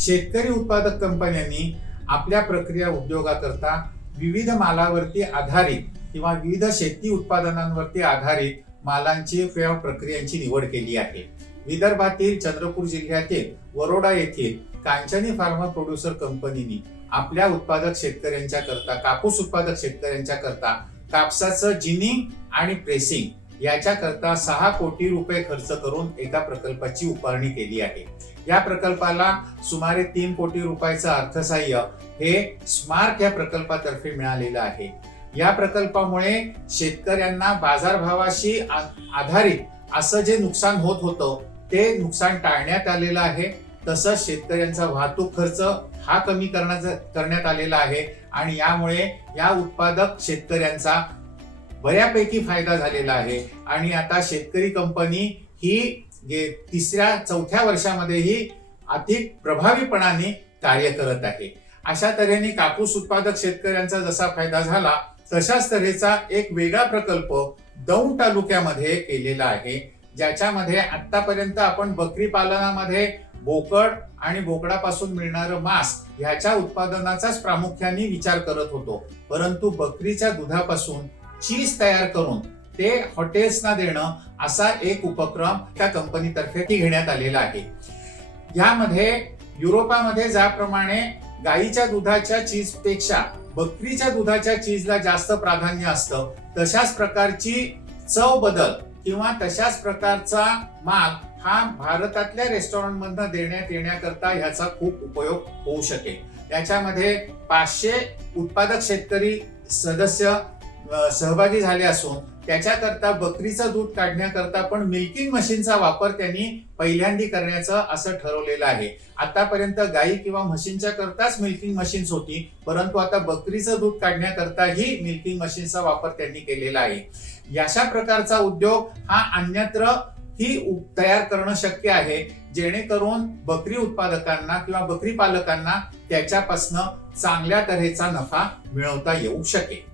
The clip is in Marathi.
शेतकरी उत्पादक कंपन्यांनी आपल्या प्रक्रिया उद्योगाकरता विविध मालावरती आधारित किंवा विविध शेती उत्पादनांवरती आधारित मालांची किंवा प्रक्रियांची निवड केली आहे। विदर्भातील चंद्रपूर जिल्ह्यातील वरोडा येथील कांचनी फार्मा प्रोड्युसर कंपनीने आपल्या उत्पादक शेतकऱ्यांच्या करता, कापूस उत्पादक शेतकऱ्यांच्या करता कापसाचं जिनिंग आणि प्रेसिंग याच्या करता 6 कोटी रुपये खर्च करून एका प्रकल्पाची उभारणी केली आहे। या प्रकल्पाला सुमारे 3 कोटी रुपयाचं अर्थसहाय्य हे स्मार्क या प्रकल्पातर्फे मिळालेलं आहे। या प्रकल्पामुळे शेतकऱ्यांना बाजारभावाशी आधारित असं जे नुकसान होत होतं ते नुकसान टाळण्यात आलेलं आहे। तसंच शेतकऱ्यांचा वाहतूक खर्च हा कमी करण्यात आलेला आहे आणि यामुळे या उत्पादक शेतकऱ्यांचा बऱ्यापैकी फायदा झालेला आहे आणि आता शेतकरी कंपनी ही 3ऱ्या-4थ्या वर्षामध्येही अधिक प्रभावीपणाने कार्य करत आहे। अशा तऱ्हेने कापूस उत्पादक शेतकऱ्यांचा जसा फायदा झाला तशाच तऱ्हेचा एक वेगळा प्रकल्प दौंड तालुक्यामध्ये केलेला आहे, ज्याच्यामध्ये आतापर्यंत आपण बकरी पालनामध्ये बोकड आणि बोकडापासून मिळणारं मांस ह्याच्या उत्पादनाचाच प्रामुख्याने विचार करत होतो, परंतु बकरीच्या दुधापासून चीज तयार करून ते हॉटेल्सना देणं असा एक उपक्रम त्या कंपनीतर्फे घेण्यात आलेला आहे। यामध्ये युरोपामध्ये ज्याप्रमाणे गाईच्या दुधाच्या चीज पेक्षा बकरीच्या दुधाच्या चीजला जास्त प्राधान्य असतं, तशाच प्रकारची चव बदल किंवा तशाच प्रकारचा माल हा भारतातल्या रेस्टॉरंटमधून देण्यात येण्याकरता ह्याचा खूप उपयोग होऊ शकेल। याच्यामध्ये 500 उत्पादक शेतकरी सदस्य सहभागी झाले असून त्याच्याकरता बकरीचं दूध काढण्याकरता पण मिल्किंग मशीनचा वापर त्यांनी पहिल्यांदा करण्याचं असं ठरवलेलं आहे। आतापर्यंत गाई किंवा म्हशींच्या करताच मिल्किंग मशीन्स होती, परंतु आता बकरीचं दूध काढण्याकरताही मिल्किंग मशीनचा वापर त्यांनी केलेला आहे। अशा प्रकारचा उद्योग हा अन्यत्र ही तयार करणं शक्य आहे, जेणेकरून बकरी उत्पादकांना किंवा बकरी पालकांना त्याच्यापासून चांगल्या तऱ्हेचा नफा मिळवता येऊ शकेल।